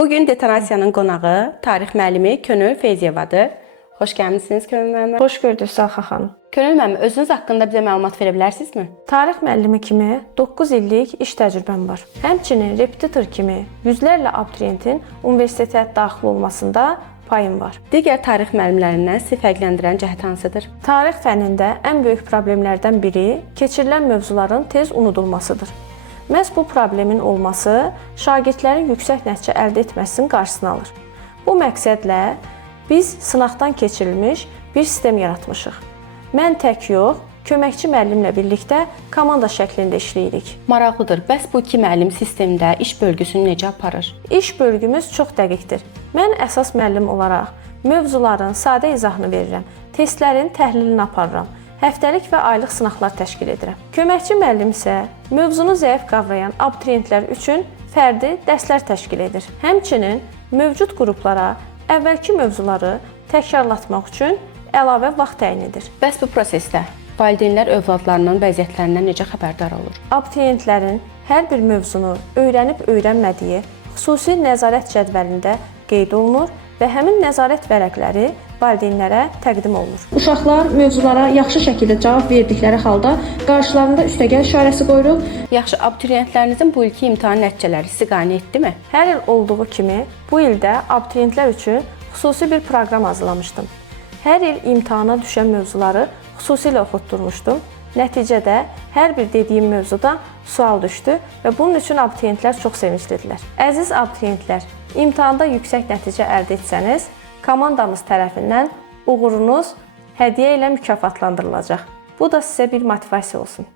Bugün Detonasiyanın qonağı tarix müəllimi Könül Feyziyevadır. Xoş gəlmisiniz Könül müəllimə. Xoş gördük Səlxa xanım. Könül müəllimə, özünüz haqqında bizə məlumat verə bilərsinizmi? Tarix müəllimi kimi 9 illik iş təcrübəm var. Həmçinin repetitor kimi yüzlərlə abituriyentin universitetə daxil olmasında payım var. Digər tarix müəllimlərindən sizi fərqləndirən cəhət hansıdır? Tarix fənnində ən böyük problemlərdən biri keçirilən mövzuların tez unudulmasıdır. Məhz bu problemin olması şagirdlərin yüksək nəticə əldə etməsinin qarşısını alır. Bu məqsədlə biz sınaqdan keçirilmiş bir sistem yaratmışıq. Mən tək yox, köməkçi müəllimlə birlikdə komanda şəklində işləyirik. Maraqlıdır. Bəs bu iki müəllim sistemdə iş bölgüsünü necə aparır? İş bölgümüz çox dəqiqdir. Mən əsas müəllim olaraq mövzuların sadə izahını verirəm, testlərin təhlilini aparıram. Həftəlik və aylıq sınaqlar təşkil edirəm. Köməkçi müəllim isə mövzunu zəif qavrayan abituriyentlər üçün fərdi dərslər təşkil edir. Həmçinin mövcud qruplara əvvəlki mövzuları təkrarlatmaq üçün əlavə vaxt təyin edir. Bəs bu prosesdə valideynlər övladlarının vəziyyətlərindən necə xəbərdar olur? Abituriyentlərin hər bir mövzunu öyrənib-öyrənmədiyi xüsusi nəzarət cədvəlində qeyd olunur və həmin nəzarət vərəqləri valideynlərə təqdim olunur. Uşaqlar mövzulara yaxşı şəkildə cavab verdikləri halda qarşılarında üstəgəl işarəsi qoyuruq. Yaxşı, abituriyentlərinizin bu ilki imtahan nəticələri sizi qane etdimi? Hər il olduğu kimi bu ildə abituriyentlər üçün xüsusi bir proqram hazırlamışdım. Hər il imtahana düşən mövzuları xüsusilə oxutdurmuşdum. Nəticədə hər bir dediyim mövzuda sual düşdü və bunun üçün abituriyentlər çox sevinclidirlər. Əziz abituriyentlər, imtahanda yüksək nəticə əldə etsəniz, komandamız tərəfindən uğurunuz hədiyyə ilə mükafatlandırılacaq. Bu da sizə bir motivasiya olsun.